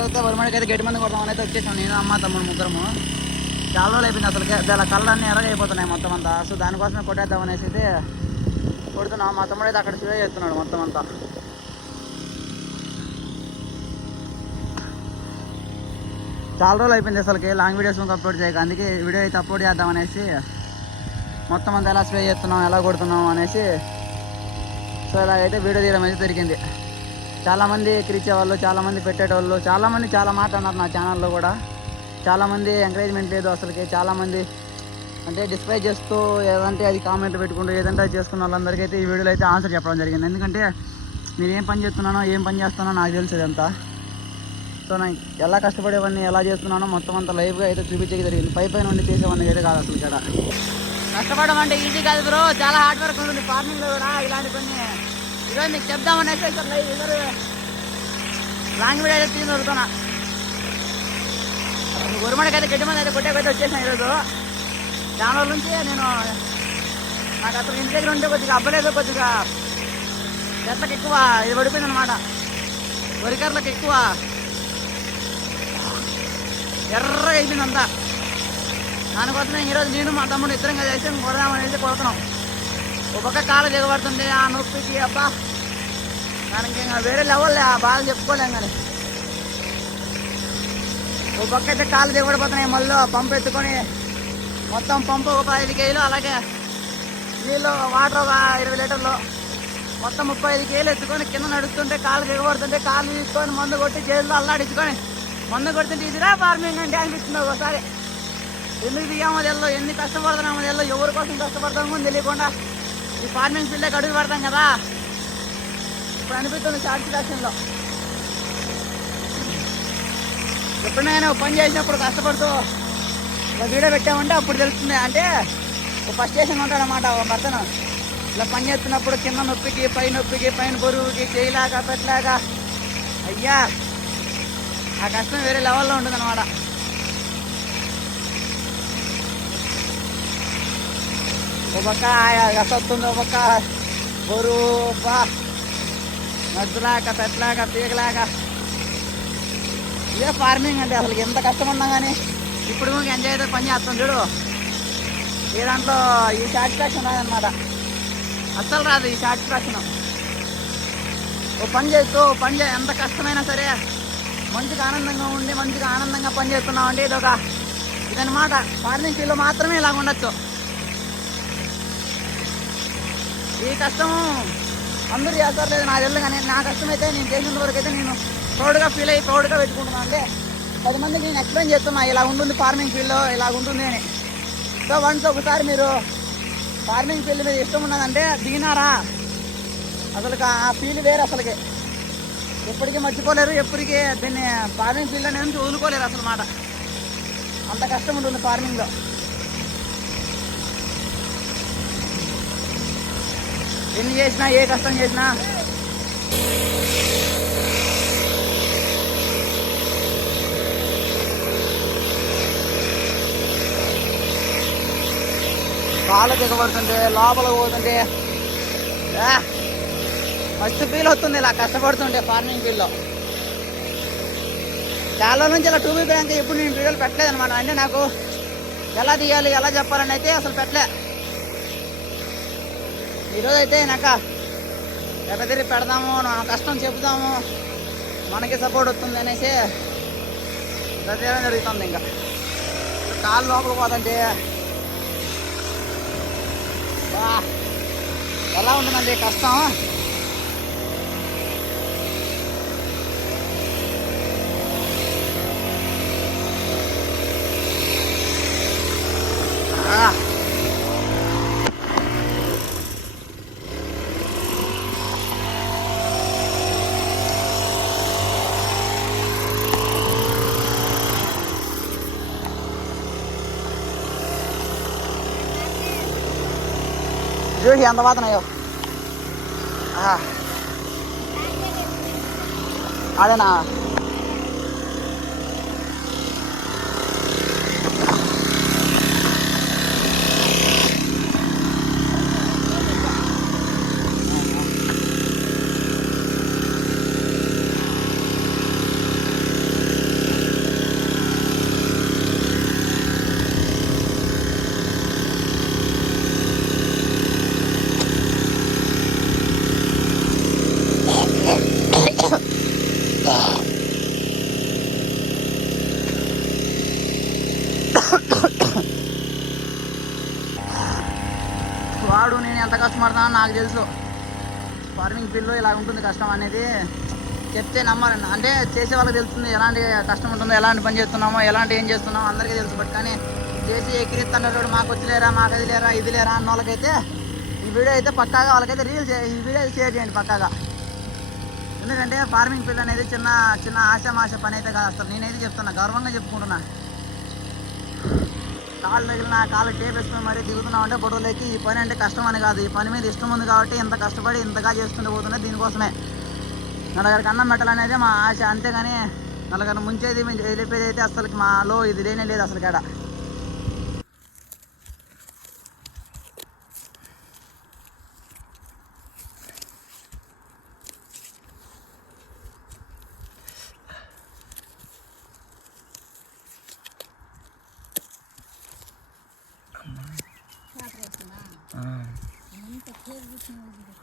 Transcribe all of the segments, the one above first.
అయితే వరమడికి అయితే గట్టి మంది కొడదామని అయితే వచ్చేసాం నేను అమ్మ తమ్ముడు ముగ్గురము. చాలా రోజులు అయిపోయింది అసలు. దాని కళ్ళన్నీ ఎరగైపోతున్నాయి మొత్తం అంతా. సో దానికోసమే కొట్టేద్దాం అనేసి అయితే కొడుతున్నాం. మా తమ్ముడు అయితే అక్కడ స్ప్రే చేస్తున్నాడు మొత్తం అంతా. చాలా రోజులు అయిపోయింది అసలుకి. లాంగ్ వీడియోస్ అప్లోడ్ చేయక. అందుకే వీడియో అయితే అప్లోడ్ చేద్దాం అనేసి మొత్తం అంతా ఎలా స్ప్రే చేస్తున్నాం ఎలా కొడుతున్నాం అనేసి సో ఇలాగైతే వీడియో తీయడం అయితే దొరికింది చాలామంది ఎక్కిరిచ్చే వాళ్ళు చాలామంది పెట్టేటోళ్ళు చాలామంది చాలా మాట అన్నారు నా ఛానల్లో కూడా. చాలామంది ఎంకరేజ్మెంట్ లేదు అసలుకి. చాలామంది అంటే డిస్ప్లే చేస్తూ ఏదంటే అది కామెంట్ పెట్టుకుంటూ ఏదంటే అది చేసుకున్న వాళ్ళందరికీ అయితే ఈ వీడియోలో అయితే ఆన్సర్ చెప్పడం జరిగింది. ఎందుకంటే నేను ఏం పని చేస్తున్నానో ఏం పని చేస్తున్నానో నాకు తెలుసు ఇదంతా. సో నేను ఎలా కష్టపడేవాడిని ఎలా చేస్తున్నానో మొత్తం అంత లైవ్గా అయితే చూపించేకి జరిగింది. పై పైన ఉండి చేసేవాడిని అయితే కాదు అసలు ఇక్కడ. కష్టపడడం అంటే ఈజీ కాదు బ్రో. చాలా హార్డ్ వర్క్ ఉంటుంది ఫార్మింగ్లో కూడా ఇలాంటి కొన్ని ఈరోజు మీకు చెప్దామనేసి సార్ ఇద్దరు లాంగ్ వీడియో అయితే తీసి దొరుకుతున్నా గురుమడికైతే గడ్డి మంది అయితే కొట్టే అయితే వచ్చేసాను ఈరోజు. దాని రోజుల నుంచి నేను నాకు అసలు ఇంటి దగ్గర ఉంటే కొద్దిగా అబ్బలేదు కొద్దిగా చెట్లకు ఎక్కువ ఇది పడిపోయింది అనమాట వరికర్లకు ఎక్కువ ఎర్రగా అయిపోయింది అంతా దానికోసమే ఈరోజు నేను మా తమ్ముడు ఇద్దరం కలిసి కొడదామనేసి కొడుతున్నాం. ఒక కాలు దిగబడుతుంది ఆ నొప్పికి అబ్బా. దానికి ఇంకా వేరే లెవెల్లో ఆ బాధ చెప్పుకోలేం కానీ. ఒక పక్క అయితే కాలు దిగబడిపోతున్నాయి మళ్ళీ పంపు ఎత్తుకొని మొత్తం పంపు ఒక ఐదు కేజీలు అలాగే నీళ్ళు వాటర్ ఒక ఇరవై లీటర్లు. మొత్తం ముప్పై ఐదు కేజీలు ఎత్తుకొని కింద నడుస్తుంటే కాలు దిగబడుతుంటే కాలు తీసుకొని మందు కొట్టి జైల్లో అల్లాడించుకొని మందు కొడుతుంటే ఇదిరా ఫార్మింగ్ అంటే అనిపిస్తుంది ఒకసారి. ఎందుకు దిగామో తెల్లో ఎన్ని కష్టపడుతున్నామో తెల్లో ఎవరి కోసం కష్టపడతామో తెలియకుండా ఈ ఫార్మింగ్ ఫీల్డ్కి అడుగు పడతాం కదా? ఇప్పుడు అనిపిస్తుంది సాటిస్ఫాక్షన్లో ఎప్పుడైనా పని చేసినప్పుడు కష్టపడుతూ ఒక వీడియో పెట్టామంటే అప్పుడు తెలుస్తుంది. అంటే ఒక ఫస్ట్ స్టేషన్ ఉంటాడనమాట ఒక భర్తను. ఇలా పని చేస్తున్నప్పుడు కింద నొప్పికి పై నొప్పికి పైన బరువుకి చేయలాగా పెట్టలాగా. అయ్యా ఆ కష్టం వేరే లెవెల్లో ఉంటుంది అనమాట ఒక పక్క కష్టం వస్తుంది ఒక పక్క బరువు పెట్టలాక ఇదే ఫార్మింగ్ అంటే అసలు. ఎంత కష్టం ఉన్నా కానీ ఇప్పుడు ఎంజాయ్ అయితే పని చేస్తాం చూడు. ఈ దాంట్లో ఈ సాటిస్ఫాక్షన్ రాదనమాట అస్సలు రాదు ఈ సాటిస్ఫాక్షన్ ఓ పని చేస్తూ పని చే ఎంత కష్టమైనా సరే మంచిగా ఆనందంగా ఉండి మంచిగా ఆనందంగా పని చేస్తున్నామండి ఇది ఒక ఇదనమాట ఫార్మింగ్ ఫీల్డ్లో మాత్రమే ఇలాగ ఉండొచ్చు. ఈ కష్టం. అందరూ చేస్తారు లేదు నాకు తెలియదు కానీ నా కష్టం అయితే నేను చేసినంత వరకు అయితే నేను ప్రౌడ్గా ఫీల్ అయ్యి ప్రౌడ్గా పెట్టుకుంటున్నాను అంటే పది మందికి నేను ఎక్స్ప్లెయిన్ చేస్తున్నా ఇలా ఉంటుంది ఫార్మింగ్ ఫీల్డ్లో ఇలా ఉంటుంది అని. సో వన్స్ ఒకసారి మీరు ఫార్మింగ్ ఫీల్డ్ మీద ఇష్టం ఉన్నదంటే దిగినారా? అసలు ఆ ఫీల్ వేరు అసలుకి. ఎప్పటికీ మర్చిపోలేరు ఎప్పటికీ దీన్ని ఫార్మింగ్ ఫీల్డ్ అనేది వదులుకోలేరు అసలు మాట. అంత కష్టం ఉంటుంది ఫార్మింగ్లో ఎన్ని చేసినా ఏ కష్టం చేసినా. కాళ్ళు దిగబడుతుంటే లోపల పోతుంటే. మస్తు ఫీల్ అవుతుంది ఇలా కష్టపడుతుంటే ఫార్మింగ్ ఫీల్డ్లో చాలా నుంచి ఇలా టూ బీ బ్యాంక్ ఎప్పుడు నేను వీడియోలు పెట్టలేదనమాట అంటే నాకు ఎలా తీయాలి ఎలా చెప్పాలని అయితే అసలు పెట్టలే. ఈరోజు అయితే వెనక రేపతిరి పెడదాము మన కష్టం చెబుతాము మనకి సపోర్ట్ వస్తుంది అనేసి ఇలా జరుగుతుంది ఇంకా. కాలు లోపల పోతుంటే ఎలా ఉంటుందండి కష్టం ఆ. చూసి ఎంత పోతున్నాయో ఆ. ఆడేనా వాడు నేను ఎంత కష్టపడతానో నాకు తెలుసు. ఫార్మింగ్ ఫీల్డ్లో ఇలా ఉంటుంది కష్టం అనేది. చెప్తే నమ్మరు. అంటే చేసే వాళ్ళకి తెలుస్తుంది ఎలాంటి కష్టం ఉంటుందో ఎలాంటి పని చేస్తున్నామో ఎలాంటి ఏం చేస్తున్నామో అందరికీ తెలుసు. బట్ కానీ చేసి ఎక్కిరిస్తున్నారు మాకు వచ్చి లేరా మాకు అది లేరా ఇది లేరా అన్న వాళ్ళకైతే ఈ వీడియో అయితే పక్కాగా వాళ్ళకైతే రీల్ ఈ వీడియో షేర్ చేయండి పక్కాగా. ఎందుకంటే ఫార్మింగ్ ఫీల్డ్ అనేది చిన్న చిన్న ఆశమాష పని అయితే కాదు అసలు. నేనైతే చెప్తున్నా గర్వంగా చెప్పుకుంటున్నా. కాళ్ళు తగిలిన కాళ్ళు టేపేసుకుని మరీ దిగుతున్నాం అంటే బొడవలోకి ఈ పని అంటే కష్టం అని కాదు. ఈ పని మీద ఇష్టం ఉంది కాబట్టి ఇంత కష్టపడి ఇంతగా చేసుకుంటూ పోతున్నా దీనికోసమే. నలుగురికి అన్నం అనేది మా ఆశ. అంతేగాని నలగారు ముంచేది మేము వెళ్ళిపోయేది అయితే అసలు మాలో ఇది లేనే లేదు అసలు కాడ.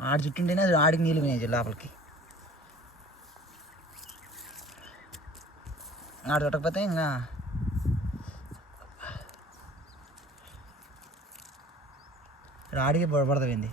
ఆడ చుట్టుంటేనే అది ఆడికి నీళ్ళు పోయినాయి లోపలికి. ఆడ చుట్టకపోతే ఇంకా ఆడికి పడదవింది